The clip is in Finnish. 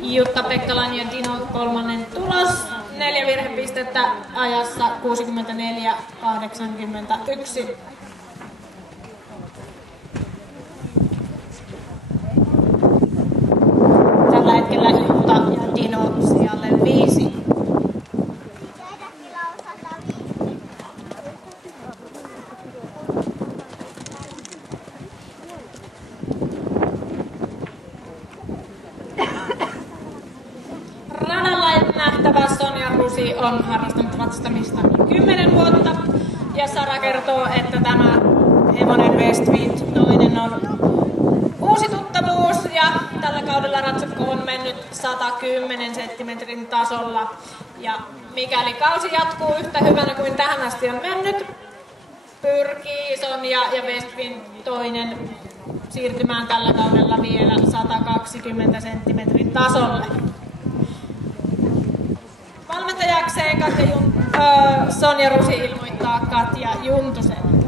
Jutta Pekkalainen ja Dino kolmannen tulos. 4 virhepistettä ajassa 64,81. Tällä hetkellä Jutta ja Dino sijalle 5. Nähtävä Sonja Rusi on harrastanut ratsastamista 10 vuotta ja Sara kertoo, että tämä hevonen Westwind toinen on uusi tuttavuus ja tällä kaudella ratsakko on mennyt 110 senttimetrin tasolla ja mikäli kausi jatkuu yhtä hyvänä kuin tähän asti on mennyt, pyrkii Sonja ja Westwind toinen siirtymään tällä kaudella vielä 120 senttimetrin tasolle. Valmentajakseen Sonja Rusi ilmoittaa Katja Juntusen.